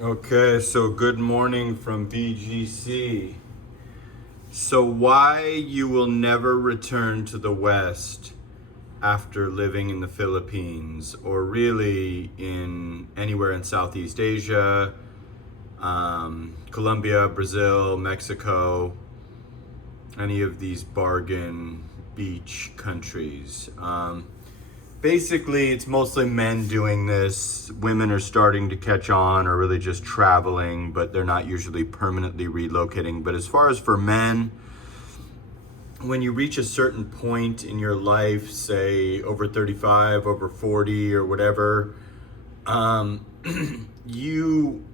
Okay, so good morning from BGC. So, why you will never return to the West after living in the Philippines, or really in anywhere in Southeast Asia, Colombia, Brazil, Mexico, any of these bargain beach countries. Basically, it's mostly men doing this. Women are starting to catch on, or really just traveling, but they're not usually permanently relocating. But as far as for men, when you reach a certain point in your life, say over 35, over 40, or whatever, you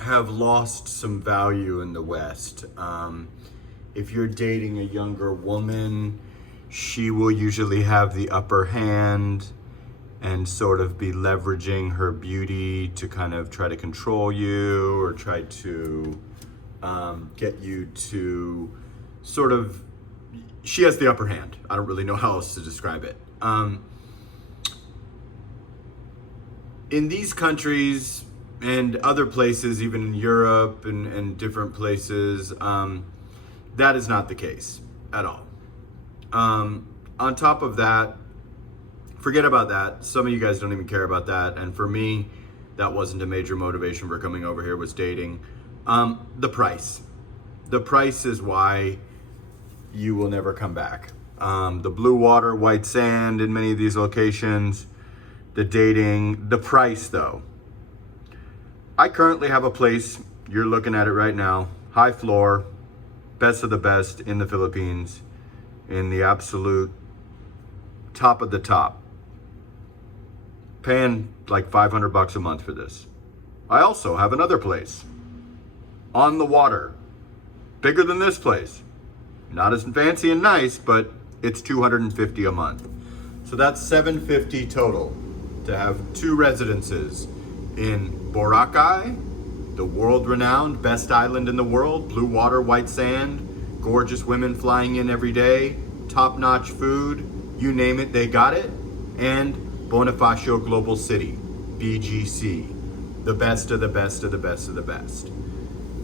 have lost some value in the West. If you're dating a younger woman, she will usually have the upper hand and sort of be leveraging her beauty to kind of try to control you or try to get you to sort of, she has the upper hand. I don't really know how else to describe it. In these countries and other places, even in Europe and different places, that is not the case at all. On top of that, forget about that. Some of you guys don't even care about that. And for me, that wasn't a major motivation for coming over here, was dating. The price. The price is why you will never come back. The blue water, white sand in many of these locations, the dating, the price though. I currently have a place, you're looking at it right now, high floor, best of the best in the Philippines, in the absolute top of the top. Paying like $500 a month for this. I also have another place on the water, bigger than this place. Not as fancy and nice, but it's $250 a month. So that's $750 total to have two residences in Boracay, the world-renowned best island in the world, blue water, white sand, gorgeous women flying in every day, top-notch food, you name it, they got it. And Bonifacio Global City, BGC, the best of the best of the best of the best.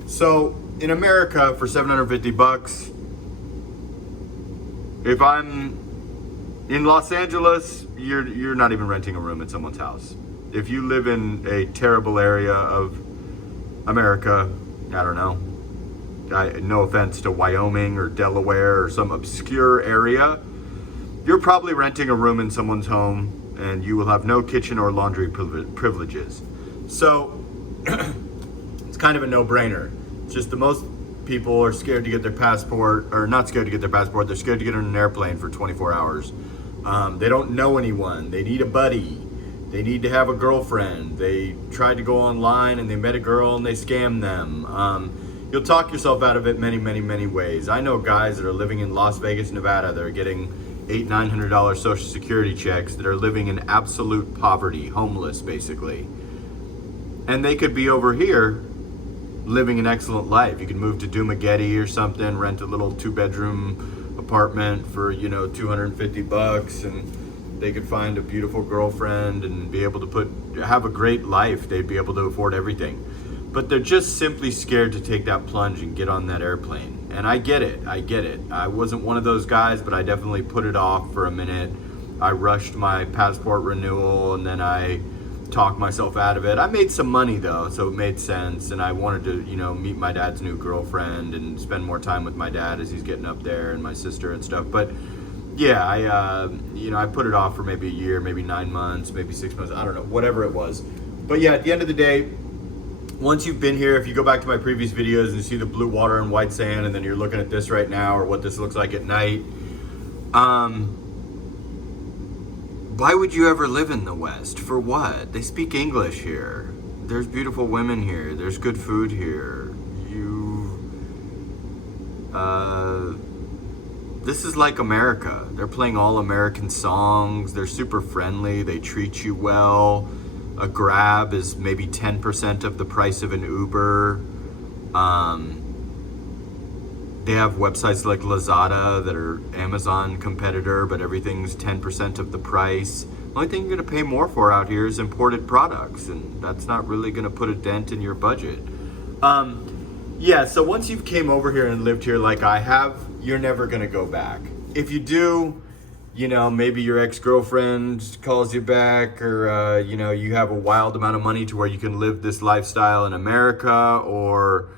So in America, for $750, if I'm in Los Angeles, you're not even renting a room at someone's house. If you live in a terrible area of America, I don't know, no offense to Wyoming or Delaware or some obscure area, you're probably renting a room in someone's home and you will have no kitchen or laundry privileges. So it's kind of a no-brainer. It's just the most people are scared to get their passport, or not scared to get their passport, they're scared to get on an airplane for 24 hours. They don't know anyone. They need a buddy. They need to have a girlfriend. They tried to go online and they met a girl and they scammed them. You'll talk yourself out of it many, many, many ways. I know guys that are living in Las Vegas, Nevada, that are getting $800-900 Social Security checks, that are living in absolute poverty, homeless basically. And they could be over here living an excellent life. You could move to Dumaguete or something, rent a little 2-bedroom apartment for, $250, and they could find a beautiful girlfriend and be able to have a great life. They'd be able to afford everything. But they're just simply scared to take that plunge and get on that airplane. And I get it. I wasn't one of those guys, but I definitely put it off for a minute. I rushed my passport renewal and then I talked myself out of it. I made some money though, so it made sense. And I wanted to, meet my dad's new girlfriend and spend more time with my dad as he's getting up there, and my sister and stuff. But yeah, I put it off for maybe a year, maybe 9 months, maybe 6 months. I don't know, whatever it was. But yeah, at the end of the day, once you've been here, if you go back to my previous videos and you see the blue water and white sand, and then you're looking at this right now, or what this looks like at night, why would you ever live in the West? For what? They speak English here. There's beautiful women here. There's good food here. This is like America. They're playing all American songs. They're super friendly. They treat you well. A Grab is maybe 10% of the price of an Uber. They have websites like Lazada that are Amazon competitor, but everything's 10% of the price. Only thing you're going to pay more for out here is imported products, and that's not really going to put a dent in your budget. Yeah, so once you've came over here and lived here like I have, you're never going to go back. If you do, you know, maybe your ex-girlfriend calls you back, or, you know, you have a wild amount of money to where you can live this lifestyle in America, or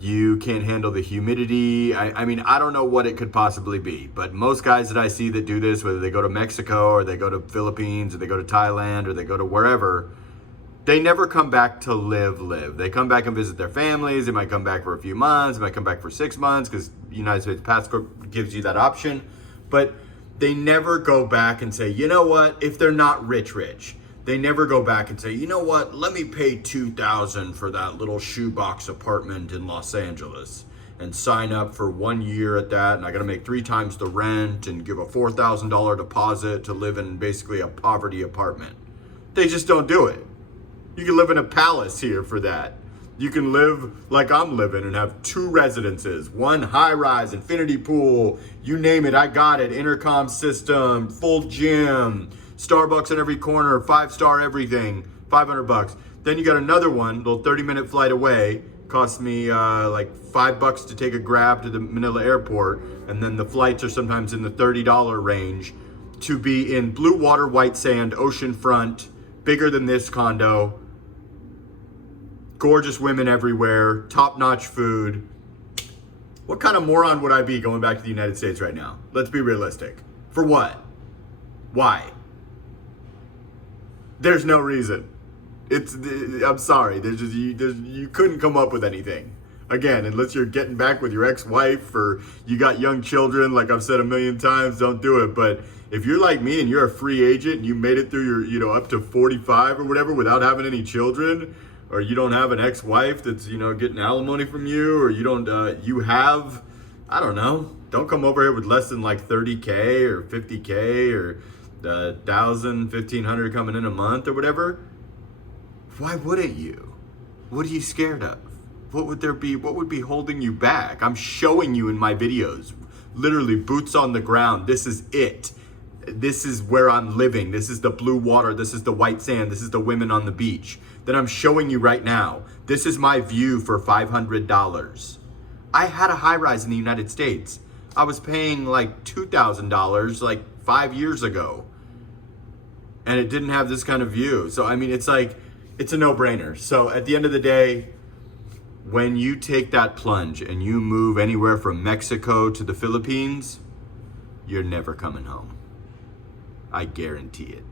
you can't handle the humidity. I mean, I don't know what it could possibly be, but most guys that I see that do this, whether they go to Mexico or they go to Philippines or they go to Thailand or they go to wherever, they never come back to live. They come back and visit their families. They might come back for a few months. They might come back for 6 months because the United States passport gives you that option. But they never go back and say, you know what, if they're not rich, they never go back and say, you know what, let me pay $2,000 for that little shoebox apartment in Los Angeles and sign up for 1 year at that, and I gotta make 3 times the rent and give a $4,000 deposit to live in basically a poverty apartment. They just don't do it. You can live in a palace here for that. You can live like I'm living and have 2 residences, 1 high-rise, infinity pool, you name it, I got it, intercom system, full gym, Starbucks in every corner, 5-star everything, $500. Then you got another one, little 30-minute flight away, cost me like $5 to take a Grab to the Manila airport, and then the flights are sometimes in the $30 range, to be in blue water, white sand, oceanfront, bigger than this condo, gorgeous women everywhere, top-notch food. What kind of moron would I be going back to the United States right now? Let's be realistic. For what? Why? There's no reason. I'm sorry. You couldn't come up with anything. Again, unless you're getting back with your ex-wife or you got young children, like I've said a million times, don't do it. But if you're like me and you're a free agent and you made it through your, up to 45 or whatever without having any children, or you don't have an ex-wife that's, getting alimony from you, or you don't, I don't know, don't come over here with less than like 30K or 50K or 1,000, 1,500 coming in a month or whatever. Why wouldn't you? What are you scared of? What would be holding you back? I'm showing you in my videos, literally boots on the ground. This is it. This is where I'm living. This is the blue water. This is the white sand. This is the women on the beach that I'm showing you right now. This is my view for $500. I had a high rise in the United States. I was paying like $2,000 like 5 years ago. And it didn't have this kind of view. So, I mean, it's a no-brainer. So at the end of the day, when you take that plunge and you move anywhere from Mexico to the Philippines, you're never coming home. I guarantee it.